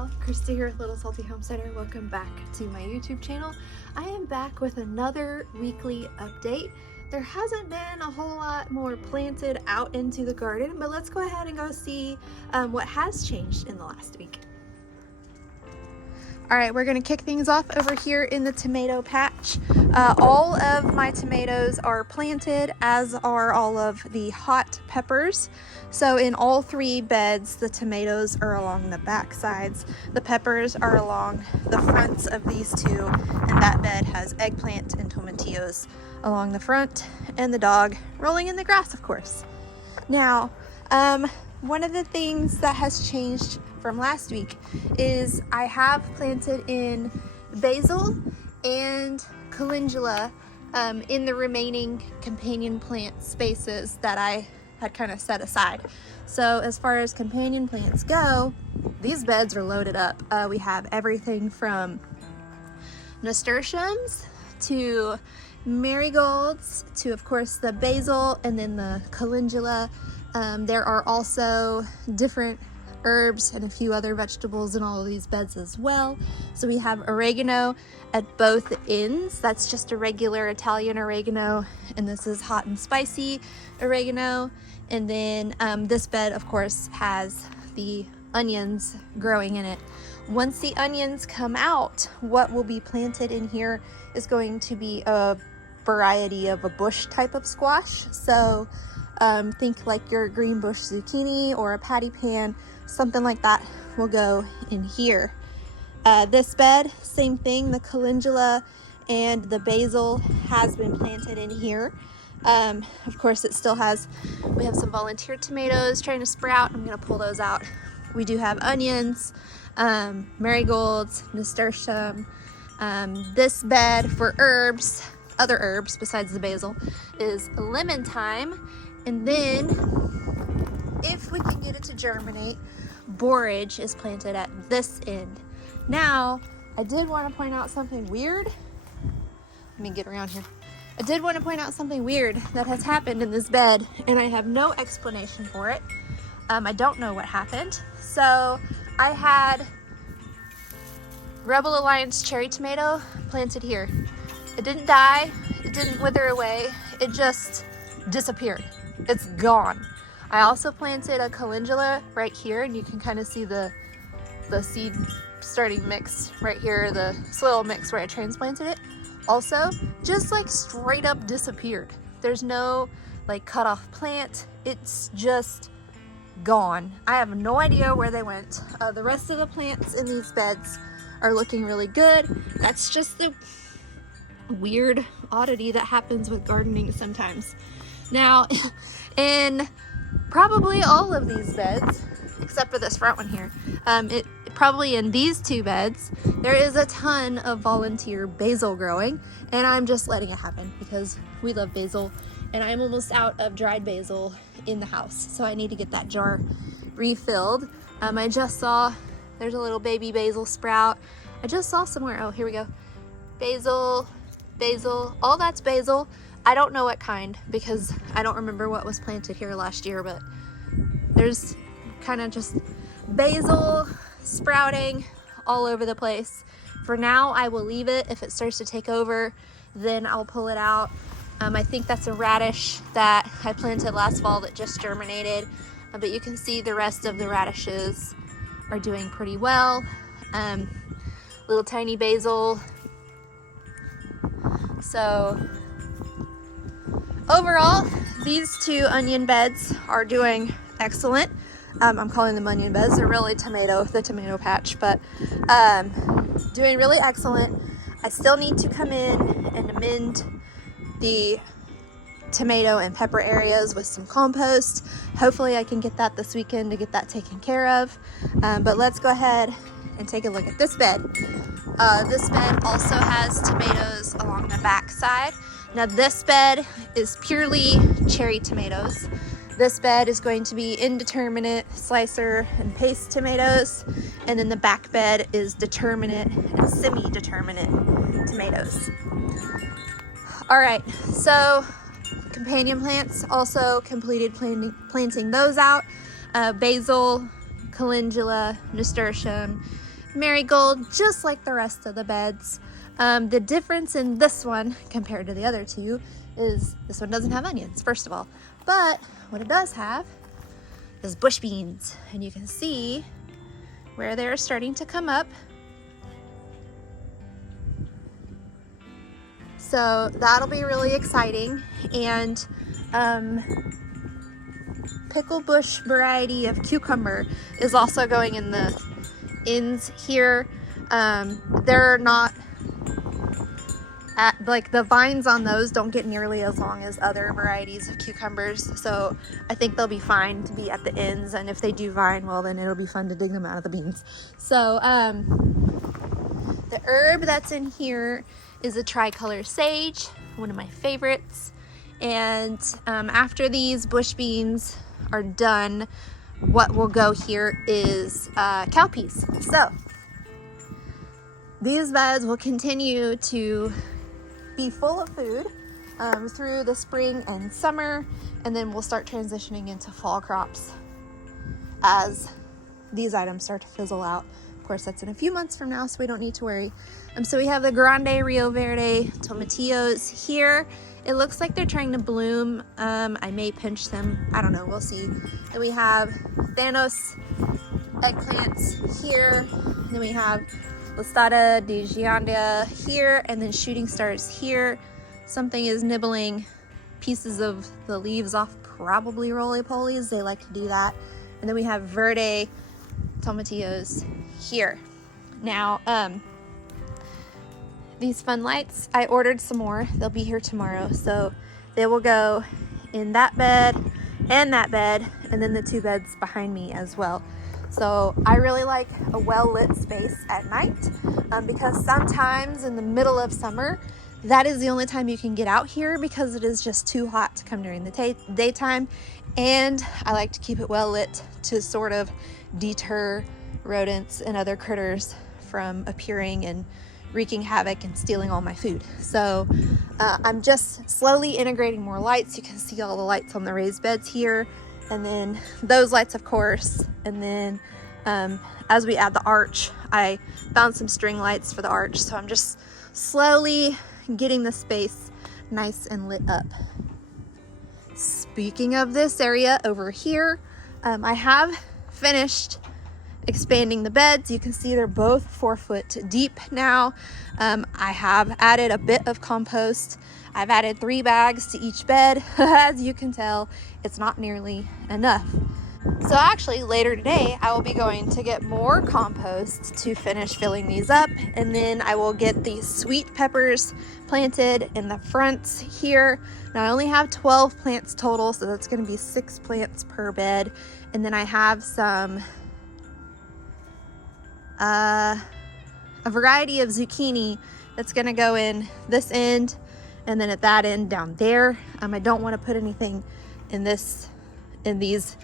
y'all, Christi here with Little Salty Homesteader. Welcome back to my YouTube channel. I am back with another weekly update. There hasn't been a whole lot more planted out into the garden, but let's go ahead and go see what has changed in the last week. All right, we're gonna kick things off over here in the tomato patch. All of my tomatoes are planted, as are all of the hot peppers. So in all three beds, the tomatoes are along the back sides. The peppers are along the fronts of these two, and that bed has eggplant and tomatillos along the front, and the dog rolling in the grass, of course. Now, one of the things that has changed from last week is I have planted in basil and calendula in the remaining companion plant spaces that I had kind of set aside. So as far as companion plants go, these beds are loaded up. We have everything from nasturtiums to marigolds to, of course, the basil and then the calendula. There are also different herbs and a few other vegetables in all of these beds as well. So we have oregano at both ends. That's just a regular Italian oregano, and this is hot and spicy oregano. And then this bed, of course, has the onions growing in it. Once the onions come out, what will be planted in here is going to be a variety of a bush type of squash. So think like your green bush zucchini or a patty pan, something like that will go in here. This bed, same thing, the calendula and the basil has been planted in here. Of course, it still has, we have some volunteer tomatoes trying to sprout. I'm gonna pull those out. We do have onions, marigolds, nasturtium. This bed for herbs, other herbs besides the basil, is lemon thyme. And then, if we can get it to germinate, borage is planted at this end. Now, I did want to point out something weird. Let me get around here. I did want to point out something weird that has happened in this bed, and I have no explanation for it. I don't know what happened. So, I had Rebel Alliance cherry tomato planted here. It didn't die, it didn't wither away, it just disappeared. It's gone. I also planted a calendula right here, and you can kind of see the seed starting mix right here, the soil mix where I transplanted it. Also, just like straight up disappeared. There's no like cut off plant. It's just gone. I have no idea where they went. The rest of the plants in these beds are looking really good. That's just the weird oddity that happens with gardening sometimes. Now, in probably all of these beds, except for this front one here, probably in these two beds, there is a ton of volunteer basil growing, and I'm just letting it happen because we love basil, and I'm almost out of dried basil in the house, so I need to get that jar refilled. I just saw, there's a little baby basil sprout. I just saw somewhere, oh, here we go. Basil, all that's basil. I don't know what kind because I don't remember what was planted here last year, but there's kind of just basil sprouting all over the place. For now, I will leave it. If it starts to take over, then I'll pull it out. I think that's a radish that I planted last fall that just germinated, but you can see the rest of the radishes are doing pretty well. Little tiny basil. So overall, these two onion beds are doing excellent. I'm calling them onion beds. They're really the tomato patch, but doing really excellent. I still need to come in and amend the tomato and pepper areas with some compost. Hopefully I can get that this weekend to get that taken care of. But let's go ahead and take a look at this bed. This bed also has tomatoes along the back side. Now this bed is purely cherry tomatoes. This bed is going to be indeterminate slicer and paste tomatoes, and then the back bed is determinate and semi-determinate tomatoes. All right, so companion plants, also completed planting those out. Basil, calendula, nasturtium, marigold, just like the rest of the beds. The difference in this one compared to the other two is this one doesn't have onions, first of all. But what it does have is bush beans. And you can see where they're starting to come up. So that'll be really exciting. And pickle bush variety of cucumber is also going in the ends here. They're not like the vines on those don't get nearly as long as other varieties of cucumbers, so I think they'll be fine to be at the ends, and if they do vine, well, then it'll be fun to dig them out of the beans. So the herb that's in here is a tricolor sage, one of my favorites. And after these bush beans are done, what will go here is cowpeas. So these beds will continue to be full of food through the spring and summer, and then we'll start transitioning into fall crops as these items start to fizzle out. Of course, that's in a few months from now, so we don't need to worry. So we have the Grande Rio Verde tomatillos here. It looks like they're trying to bloom. I may pinch them, I don't know, we'll see. Then we have Thanos eggplants here. And then we have Listada de Giandia here, and then shooting stars here. Something is nibbling pieces of the leaves off, probably roly-polies. They like to do that. And then we have Verde tomatillos here. Now, these fun lights, I ordered some more. They'll be here tomorrow. So they will go in that bed and that bed, and then the two beds behind me as well. So I really like a well-lit space at night because sometimes in the middle of summer, that is the only time you can get out here because it is just too hot to come during the daytime. And I like to keep it well lit to sort of deter rodents and other critters from appearing and wreaking havoc and stealing all my food. So I'm just slowly integrating more lights. You can see all the lights on the raised beds here, and then those lights, of course. And then as we add the arch, I found some string lights for the arch. So I'm just slowly getting the space nice and lit up. Speaking of this area over here, I have finished expanding the beds. You can see they're both 4 foot deep now. I have added a bit of compost. I've added 3 bags to each bed. As you can tell, it's not nearly enough. So actually later today, I will be going to get more compost to finish filling these up. And then I will get these sweet peppers planted in the fronts here. Now I only have 12 plants total, so that's going to be 6 plants per bed. And then I have some a variety of zucchini that's going to go in this end and then at that end down there. I don't want to put anything in these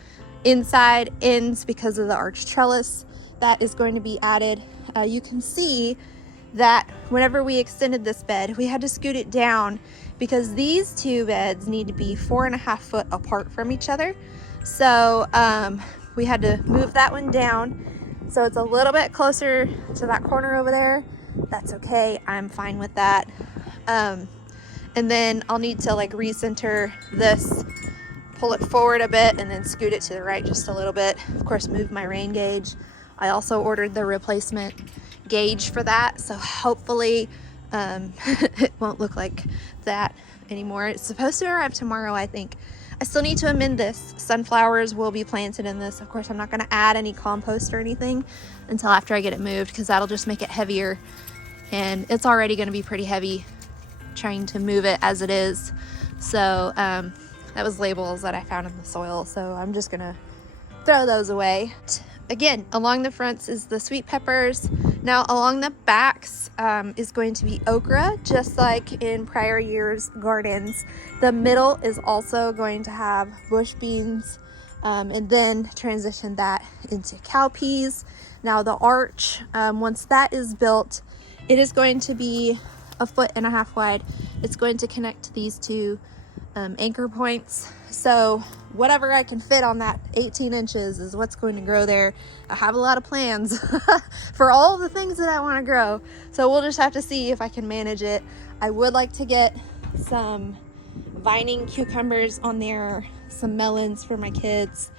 inside ends because of the arch trellis that is going to be added. You can see that whenever we extended this bed, we had to scoot it down because these two beds need to be 4.5 foot apart from each other. So we had to move that one down. So it's a little bit closer to that corner over there. That's okay, I'm fine with that. And then I'll need to like recenter this, pull it forward a bit, and then scoot it to the right just a little bit. Of course, move my rain gauge. I also ordered the replacement gauge for that, so hopefully it won't look like that anymore. It's supposed to arrive tomorrow, I think. I still need to amend this. Sunflowers will be planted in this. Of course, I'm not going to add any compost or anything until after I get it moved because that'll just make it heavier, and it's already going to be pretty heavy trying to move it as it is. So that was labels that I found in the soil, so I'm just going to throw those away. Again, along the fronts is the sweet peppers. Now along the backs is going to be okra, just like in prior years' gardens. The middle is also going to have bush beans, and then transition that into cowpeas. Now the arch, once that is built, it is going to be 1.5 feet wide. It's going to connect these two anchor points. So whatever I can fit on that 18 inches is what's going to grow there. I have a lot of plans for all the things that I want to grow. So we'll just have to see if I can manage it. I would like to get some vining cucumbers on there, some melons for my kids,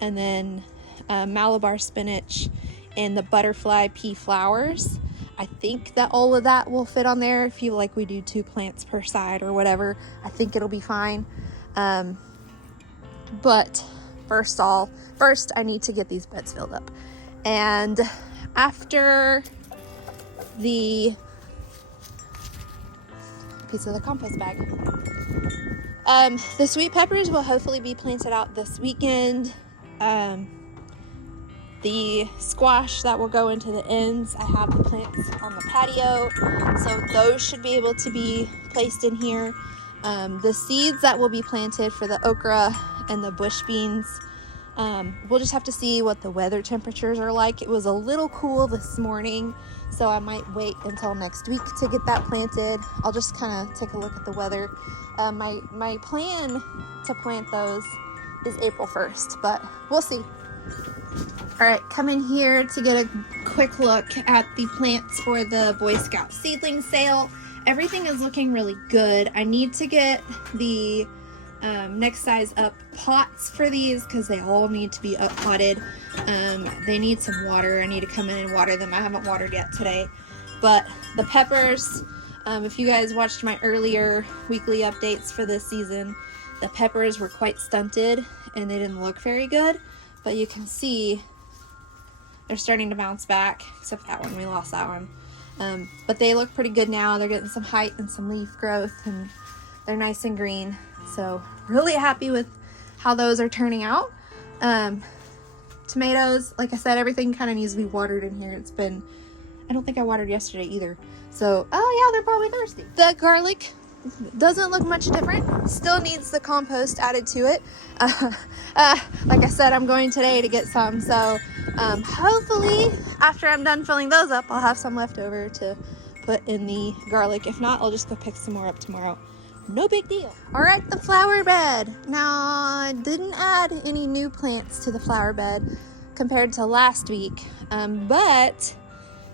and then Malabar spinach and the butterfly pea flowers. I think that all of that will fit on there. If you like, we do 2 plants per side or whatever, I think it'll be fine. But first I need to get these beds filled up. And after the piece of the compost bag, the sweet peppers will hopefully be planted out this weekend. The squash that will go into the ends, I have the plants on the patio, so those should be able to be placed in here. The seeds that will be planted for the okra and the bush beans, we'll just have to see what the weather temperatures are like. It was a little cool this morning, so I might wait until next week to get that planted. I'll just kind of take a look at the weather. My plan to plant those is April 1st, but we'll see. All right, come in here to get a quick look at the plants for the Boy Scout seedling sale. Everything is looking really good. I need to get the next size up pots for these because they all need to be up potted. They need some water. I need to come in and water them. I haven't watered yet today. But the peppers, if you guys watched my earlier weekly updates for this season, the peppers were quite stunted and they didn't look very good. But you can see they're starting to bounce back, except that one, we lost that one. But they look pretty good now. They're getting some height and some leaf growth, and they're nice and green. So really happy with how those are turning out. Tomatoes, like I said, everything kind of needs to be watered in here. It's been, I don't think I watered yesterday either. So, oh yeah, they're probably thirsty. The garlic doesn't look much different. Still needs the compost added to it. Like I said, I'm going today to get some. So hopefully after I'm done filling those up, I'll have some left over to put in the garlic. If not, I'll just go pick some more up tomorrow. No big deal. All right, the flower bed. Now, I didn't add any new plants to the flower bed compared to last week, but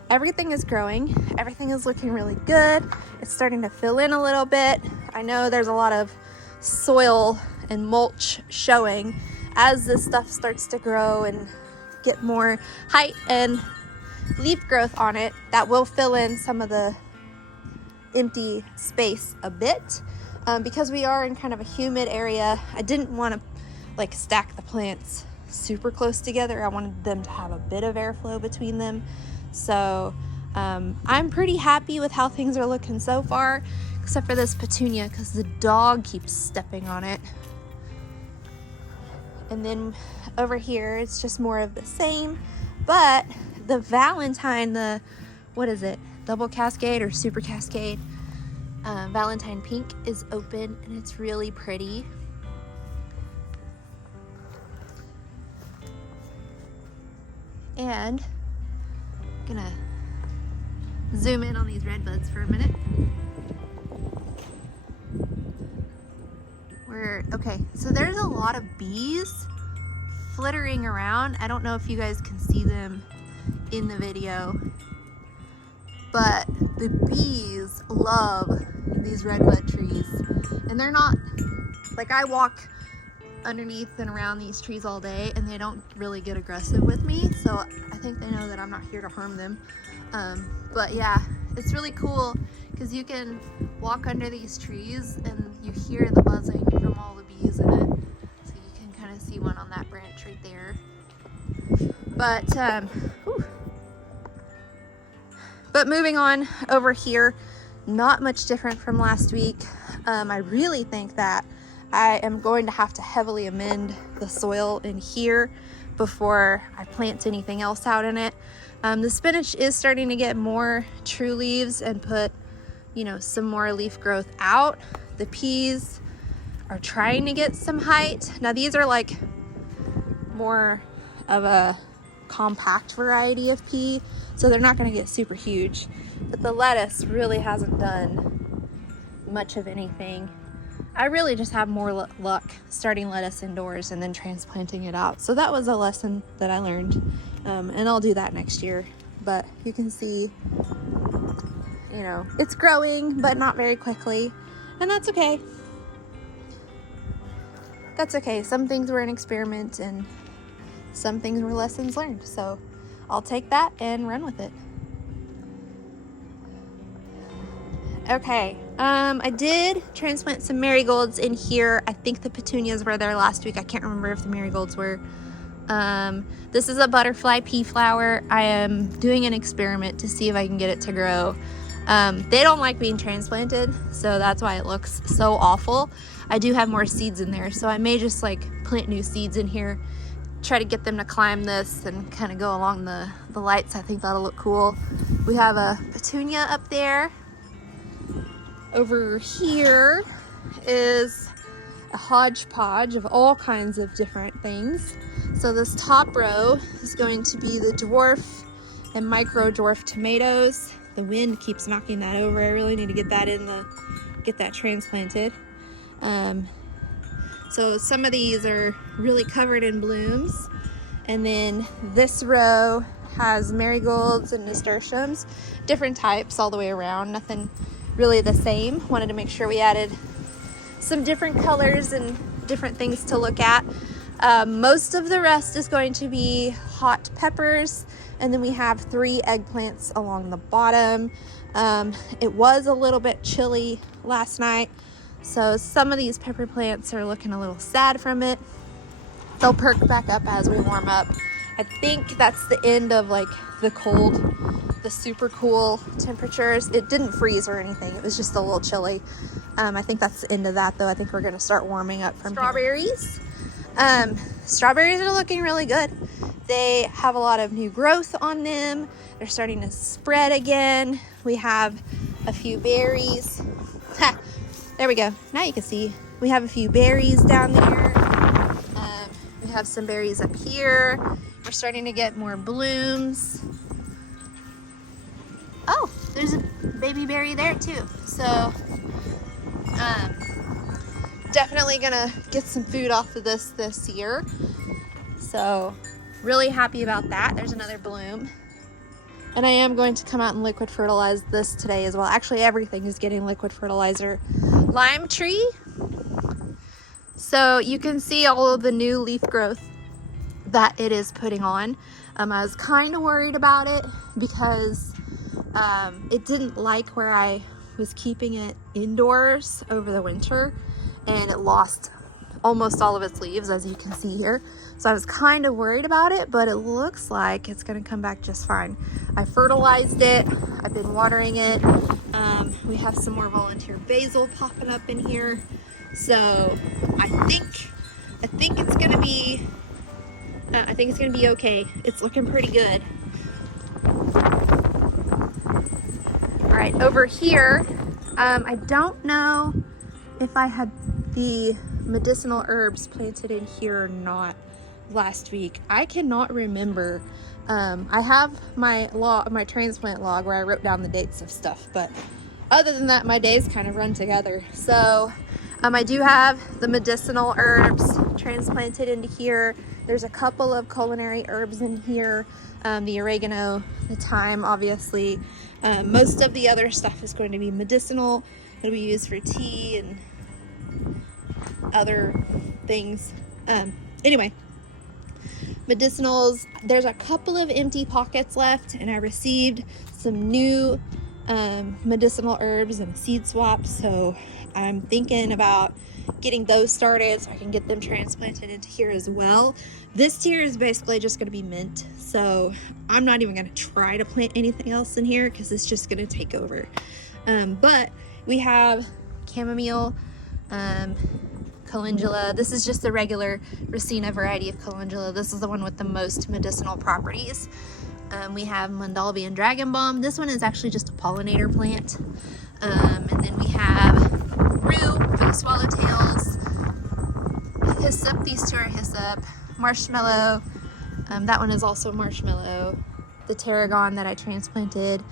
everything is growing. Everything is looking really good. It's starting to fill in a little bit. I know there's a lot of soil and mulch showing. As this stuff starts to grow and get more height and leaf growth on it, that will fill in some of the empty space a bit. Because we are in kind of a humid area, I didn't want to like stack the plants super close together. I wanted them to have a bit of airflow between them. So I'm pretty happy with how things are looking so far, except for this petunia because the dog keeps stepping on it. And then over here, it's just more of the same. But the Valentine, what is it? Double Cascade or Super Cascade? Valentine Pink is open and it's really pretty. And I'm gonna zoom in on these red buds for a minute. Okay, so there's a lot of bees flittering around. I don't know if you guys can see them in the video, but the bees love these redbud trees. And they're not, like, I walk underneath and around these trees all day and they don't really get aggressive with me, so I think they know that I'm not here to harm them. But yeah, it's really cool because you can walk under these trees and you hear the buzzing from all the bees in it. So you can kind of see one on that branch right there. But moving on over here, not much different from last week. I really think that I am going to have to heavily amend the soil in here before I plant anything else out in it. The spinach is starting to get more true leaves and put, you know, some more leaf growth out. The peas are trying to get some height. Now these are like more of a compact variety of pea, so they're not going to get super huge. But the lettuce really hasn't done much of anything. I really just have more luck starting lettuce indoors and then transplanting it out. So that was a lesson that I learned, and I'll do that next year. But you can see, you know, it's growing, but not very quickly, and that's okay. That's okay. Some things were an experiment and some things were lessons learned. So I'll take that and run with it. Okay, I did transplant some marigolds in here. I think the petunias were there last week. I can't remember if the marigolds were. This is a butterfly pea flower. I am doing an experiment to see if I can get it to grow. They don't like being transplanted, so that's why it looks so awful. I do have more seeds in there, so I may just like plant new seeds in here, try to get them to climb this and kind of go along the lights. I think that'll look cool. We have a petunia up there. Over here is a hodgepodge of all kinds of different things. So this top row is going to be the dwarf and micro dwarf tomatoes. The wind keeps knocking that over. I really need to get that get that transplanted. So some of these are really covered in blooms. And then this row has marigolds and nasturtiums, different types all the way around, nothing really the same. Wanted to make sure we added some different colors and different things to look at. Most of the rest is going to be hot peppers, and then we have 3 eggplants along the bottom. It was a little bit chilly last night, so some of these pepper plants are looking a little sad from it. They'll perk back up as we warm up. I think that's the end of like the cold, the super cool temperatures. It didn't freeze or anything. It was just a little chilly. I think that's the end of that though. I think we're gonna start warming up from strawberries. Strawberries are looking really good. They have a lot of new growth on them. They're starting to spread again. We have a few berries. Ha, there we go. Now you can see. We have a few berries down there. We have some berries up here. We're starting to get more blooms. Oh, there's a baby berry there too. So, definitely gonna get some food off of this year. So, really happy about that. There's another bloom. And I am going to come out and liquid fertilize this today as well. Actually, everything is getting liquid fertilizer. Lime tree. So you can see all of the new leaf growth that it is putting on. I was kind of worried about it because it didn't like where I was keeping it indoors over the winter, and it lost almost all of its leaves, as you can see here. So I was kind of worried about it, but it looks like it's going to come back just fine. I fertilized it. I've been watering it. We have some more volunteer basil popping up in here. So I think it's going to be okay. It's looking pretty good. All right, over here, I don't know if I had the medicinal herbs planted in here or not last week. I cannot remember. I have my transplant log where I wrote down the dates of stuff, but other than that, my days kind of run together. So I do have the medicinal herbs transplanted into here. There's a couple of culinary herbs in here, the oregano, the thyme, obviously. Most of the other stuff is going to be medicinal. It'll be used for tea and other things. Anyway, medicinals. There's a couple of empty pockets left, and I received some new medicinal herbs and seed swaps, so I'm thinking about getting those started so I can get them transplanted into here as well. This tier is basically just going to be mint, so I'm not even going to try to plant anything else in here because it's just going to take over. But we have chamomile, calendula. This is just the regular Racina variety of calendula. This is the one with the most medicinal properties. We have Montalban dragon balm. This one is actually just a pollinator plant. And then we have rue for the swallowtails, hyssop. These two are hyssop. Marshmallow. That one is also marshmallow. The tarragon that I transplanted.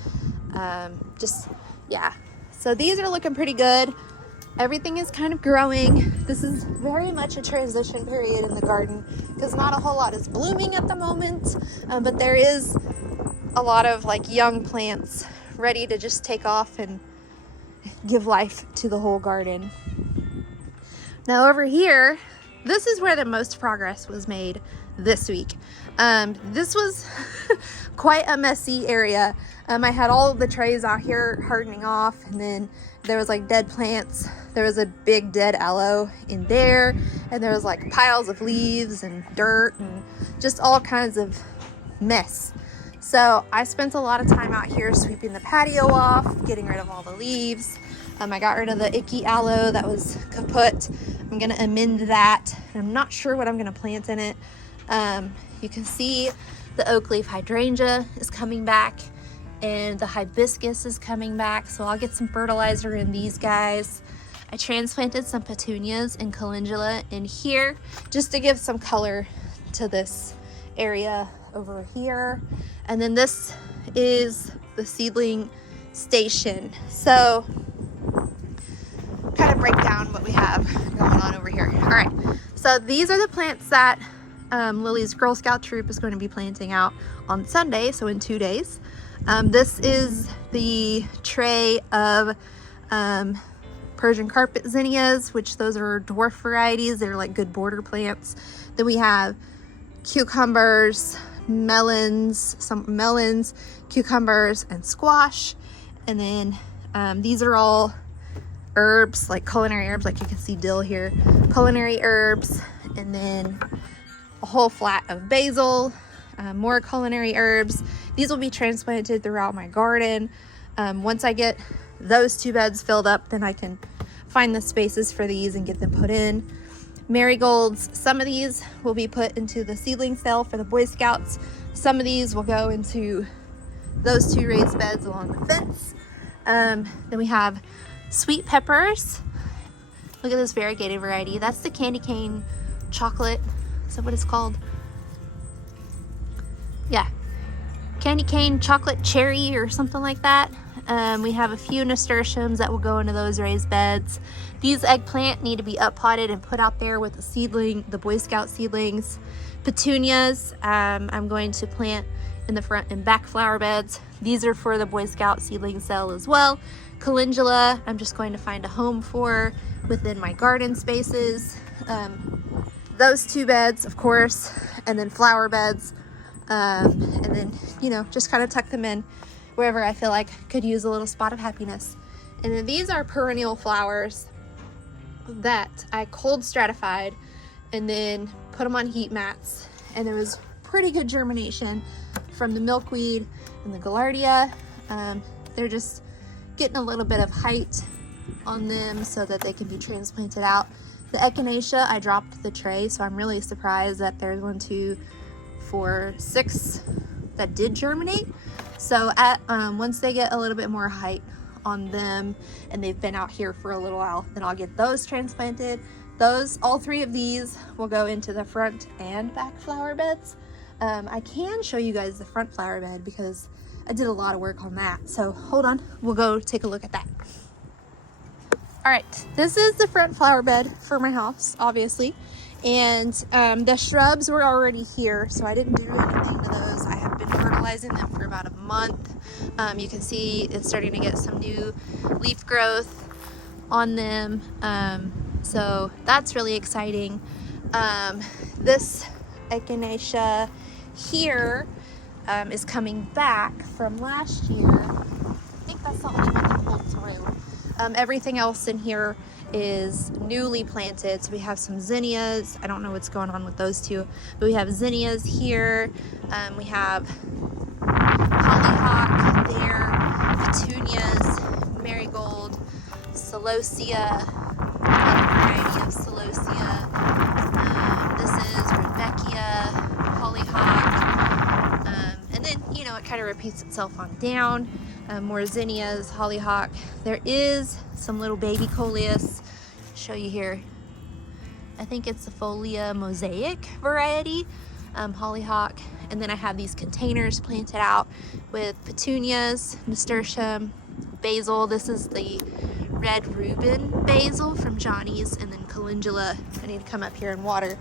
Yeah. So these are looking pretty good. Everything is kind of growing. This is very much a transition period in the garden because not a whole lot is blooming at the moment, but there is a lot of like young plants ready to just take off and give life to the whole garden. Now over here, this is where the most progress was made this week. This was quite a messy area. I had all of the trays out here hardening off, and then there was like dead plants. There was a big dead aloe in there, and there was like piles of leaves and dirt and just all kinds of mess. So I spent a lot of time out here sweeping the patio off, getting rid of all the leaves. I got rid of the icky aloe that was kaput. I'm gonna amend that. I'm not sure what I'm gonna plant in it. You can see the oak leaf hydrangea is coming back and the hibiscus is coming back. So I'll get some fertilizer in these guys. I transplanted some petunias and calendula in here just to give some color to this area over here. And then this is the seedling station. So kind of break down what we have going on over here. All right, so these are the plants that Lily's Girl Scout troop is going to be planting out on Sunday, so in 2 days. This is the tray of Persian carpet zinnias, which those are dwarf varieties. They're like good border plants. Then we have cucumbers, melons, some melons, cucumbers, and squash. And then these are all herbs, like culinary herbs, like you can see dill here, culinary herbs, and then a whole flat of basil, more culinary herbs. These will be transplanted throughout my garden. Once I get those 2 beds filled up, then I can find the spaces for these and get them put in. Marigolds, some of these will be put into the seedling cell for the Boy Scouts. Some of these will go into those 2 raised beds along the fence. Then we have sweet peppers. Look at this variegated variety. That's the candy cane chocolate. Is that what it's called? Yeah. Candy cane chocolate cherry or something like that. We have a few nasturtiums that will go into those raised beds. These eggplant need to be up potted and put out there with the Boy Scout seedlings. Petunias, I'm going to plant in the front and back flower beds. These are for the Boy Scout seedling cell as well. Calendula, I'm just going to find a home for within my garden spaces. Those 2 beds, of course, and then flower beds. And then, you know, just kind of tuck them in wherever I feel like could use a little spot of happiness. And then these are perennial flowers that I cold stratified and then put them on heat mats. And there was pretty good germination from the milkweed and the gaillardia. They're just getting a little bit of height on them so that they can be transplanted out. The echinacea, I dropped the tray, so I'm really surprised that there's 1, 2, 4, 6 that did germinate. So once they get a little bit more height on them and they've been out here for a little while, then I'll get those transplanted. All 3 of these will go into the front and back flower beds. I can show you guys the front flower bed because I did a lot of work on that. So hold on, we'll go take a look at that. All right, this is the front flower bed for my house, obviously. And the shrubs were already here, so I didn't do anything to those. I have been fertilizing them for about a month. You can see it's starting to get some new leaf growth on them. So that's really exciting. This echinacea here is coming back from last year. I think that's the only one that pulled through. Everything else in here is newly planted. So we have some zinnias. I don't know what's going on with those 2, but we have zinnias here. We have hollyhock there, petunias, marigold, celosia, another variety of celosia. This is rudbeckia, hollyhock, and then, you know, it kind of repeats itself on down. More zinnias, hollyhock. There is some little baby coleus. Show you here. I think it's the Folia mosaic variety, hollyhock. And then I have these containers planted out with petunias, nasturtium, basil. This is the red Reuben basil from Johnny's, and then calendula I need to come up here and water.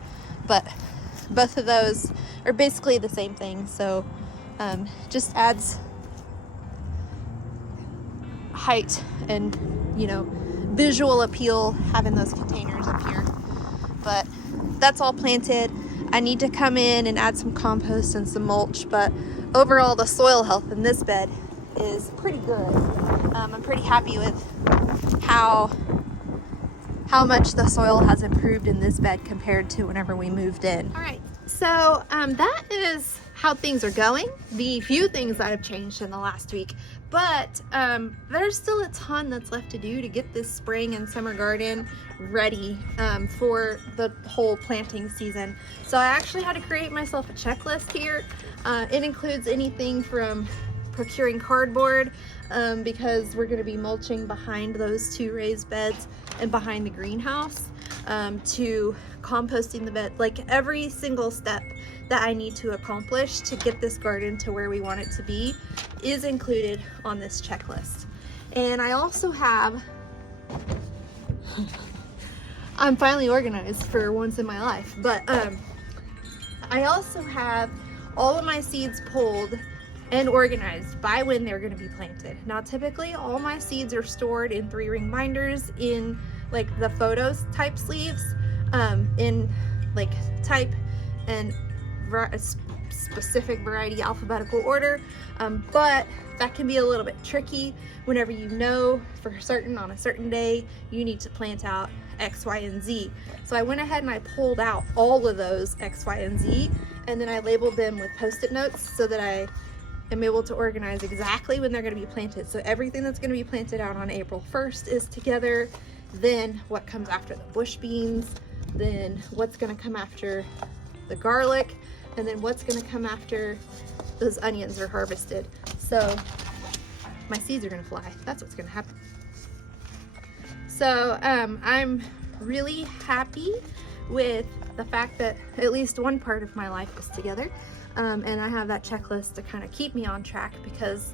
But both of those are basically the same thing, so just adds height and, you know, visual appeal having those containers up here. But that's all planted. I need to come in and add some compost and some mulch, but overall the soil health in this bed is pretty good. I'm pretty happy with how much the soil has improved in this bed compared to whenever we moved in. All right, so that is how things are going. The few things that have changed in the last week, but there's still a ton that's left to do to get this spring and summer garden ready for the whole planting season. So I actually had to create myself a checklist here. It includes anything from procuring cardboard because we're going to be mulching behind those 2 raised beds and behind the greenhouse, to composting the bed, like every single step that I need to accomplish to get this garden to where we want it to be is included on this checklist. And I also have, I'm finally organized for once in my life, but I also have all of my seeds pulled and organized by when they're going to be planted. Now typically all my seeds are stored in 3-ring binders in like the photos type sleeves, in like type and specific variety alphabetical order, but that can be a little bit tricky whenever you know for certain on a certain day you need to plant out X, Y, and Z. So I went ahead and I pulled out all of those X, Y, and Z, and then I labeled them with post-it notes so that I am able to organize exactly when they're going to be planted. So everything that's going to be planted out on April 1st is together, then what comes after the bush beans, then what's going to come after the garlic, and then what's going to come after those onions are harvested. So my seeds are going to fly. That's what's going to happen. So I'm really happy with the fact that at least one part of my life is together, and I have that checklist to kind of keep me on track, because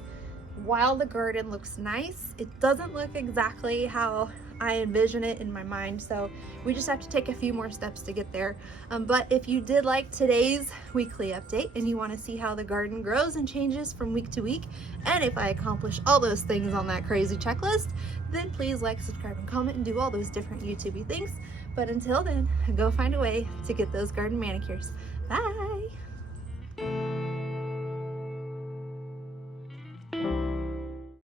while the garden looks nice, it doesn't look exactly how I envision it in my mind. So we just have to take a few more steps to get there. But if you did like today's weekly update and you want to see how the garden grows and changes from week to week, and if I accomplish all those things on that crazy checklist, then please like, subscribe, and comment, and do all those different YouTube-y things. But until then, go find a way to get those garden manicures. Bye!